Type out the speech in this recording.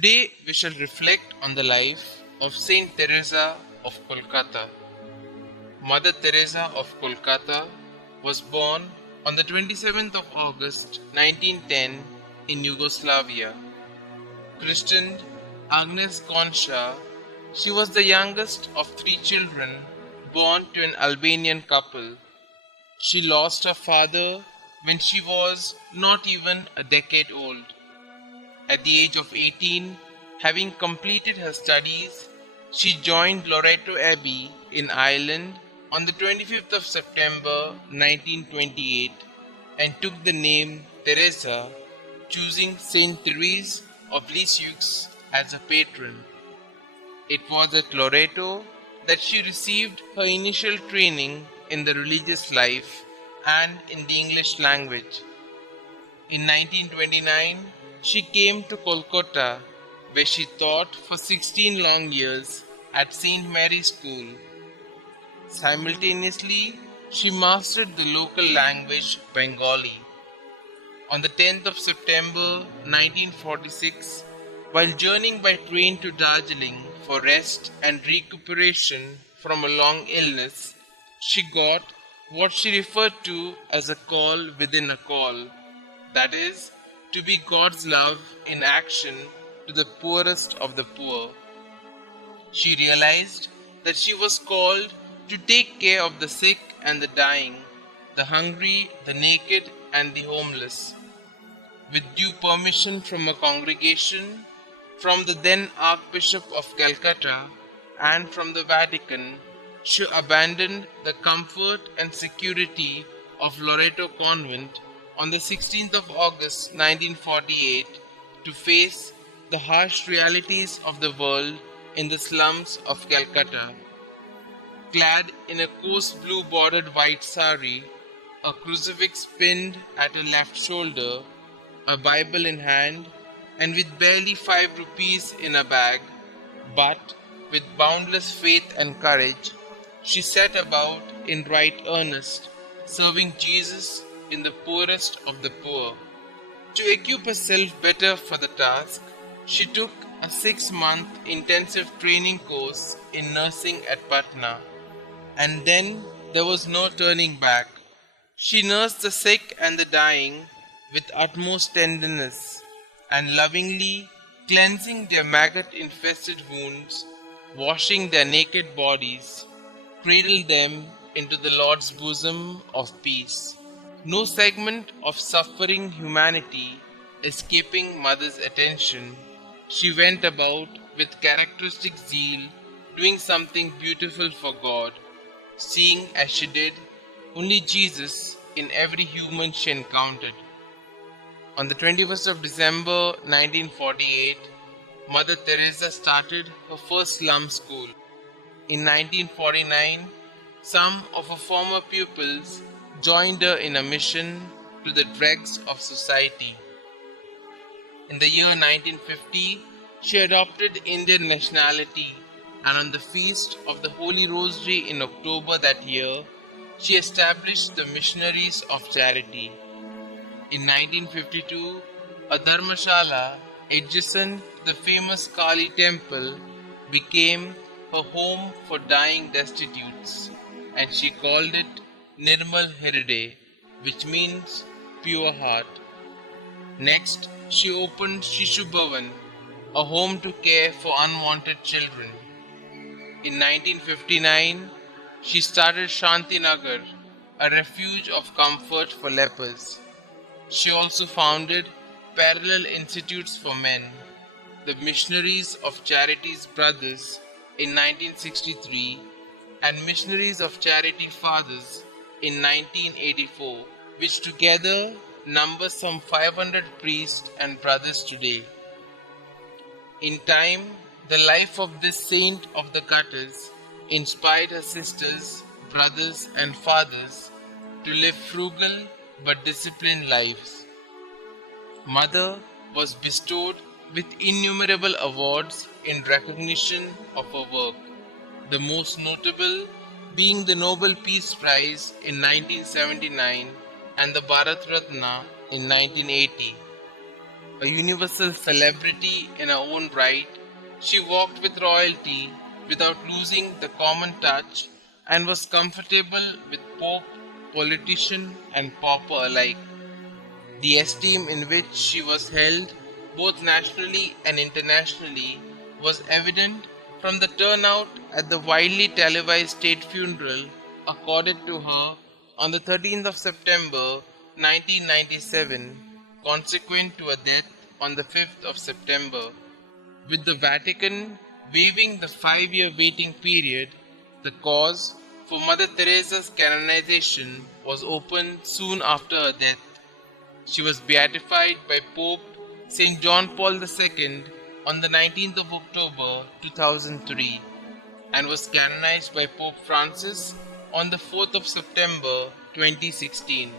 Today we shall reflect on the life of St Teresa of Kolkata. Mother Teresa of Kolkata was born on the 27th of August 1910 in Yugoslavia. Christened Agnes Concha, she was the youngest of three children born to an Albanian couple. She lost her father when she was not even a decade old. At the age of 18, having completed her studies, she joined Loreto Abbey in Ireland on the 25th of September 1928 and took the name Teresa, choosing St Teresa of Lisieux as a patron. It was at Loreto that she received her initial training in the religious life and in the English language. In 1929, she came to Kolkata, where she taught for 16 long years at St Mary's School. Simultaneously, she mastered the local language Bengali. On the 10th of September 1946, while journeying by train to Darjeeling for rest and recuperation from a long illness, she got what she referred to as a call within a call, that is, to be God's love in action to the poorest of the poor. She realized that she was called to take care of the sick and the dying, the hungry, the naked, and the homeless. With due permission from a congregation, from the then Archbishop of Calcutta, and from the Vatican, she abandoned the comfort and security of Loreto Convent on the 16th of August 1948 to face the harsh realities of the world in the slums of Calcutta. Clad in a coarse blue bordered white sari, a crucifix pinned at her left shoulder, a Bible in hand, and with barely 5 rupees in a bag, but with boundless faith and courage, she set about in right earnest, serving Jesus in the poorest of the poor. To equip herself better for the task, she took a 6-month intensive training course in nursing at Patna, and then there was no turning back. She nursed the sick and the dying with utmost tenderness, and lovingly cleansing their maggot-infested wounds, washing their naked bodies, cradled them into the Lord's bosom of peace. No segment of suffering humanity escaping Mother's attention, she went about with characteristic zeal, doing something beautiful for God, seeing as she did only Jesus in every human she encountered. On the 21st of December 1948, Mother Teresa started her first slum school. In 1949, some of her former pupils joined her in a mission to the dregs of society. In the year 1950, she adopted Indian nationality, and on the feast of the Holy Rosary in October that year, she established the Missionaries of Charity. In 1952, a dharmashala adjacent to the famous Kali temple became her home for dying destitutes, and she called it Nirmal Hirde, which means pure heart. Next, she opened Shishu Bhavan, a home to care for unwanted children. In 1959, she started Shanti Nagar, a refuge of comfort for lepers. She also founded parallel institutes for men, the Missionaries of Charity's Brothers in 1963 and Missionaries of Charity Fathers in 1984, which together number some 500 priests and brothers today. In time, the life of this saint of the gutters inspired her sisters, brothers, and fathers to live frugal but disciplined lives. Mother was bestowed with innumerable awards in recognition of her work, the most notable being the Nobel Peace Prize in 1979 and the Bharat Ratna in 1980. A universal celebrity in her own right, she walked with royalty without losing the common touch and was comfortable with pope, politician, and pauper alike. The esteem in which she was held, both nationally and internationally, was evident from the turnout at the widely televised state funeral accorded to her on the 13th of September 1997, consequent to her death on the 5th of September. With the Vatican waiving the 5-year waiting period, the cause for Mother Teresa's canonization was opened soon after her death. She was beatified by Pope St. John Paul II on the 19th of October 2003 and was canonized by Pope Francis on the 4th of September 2016.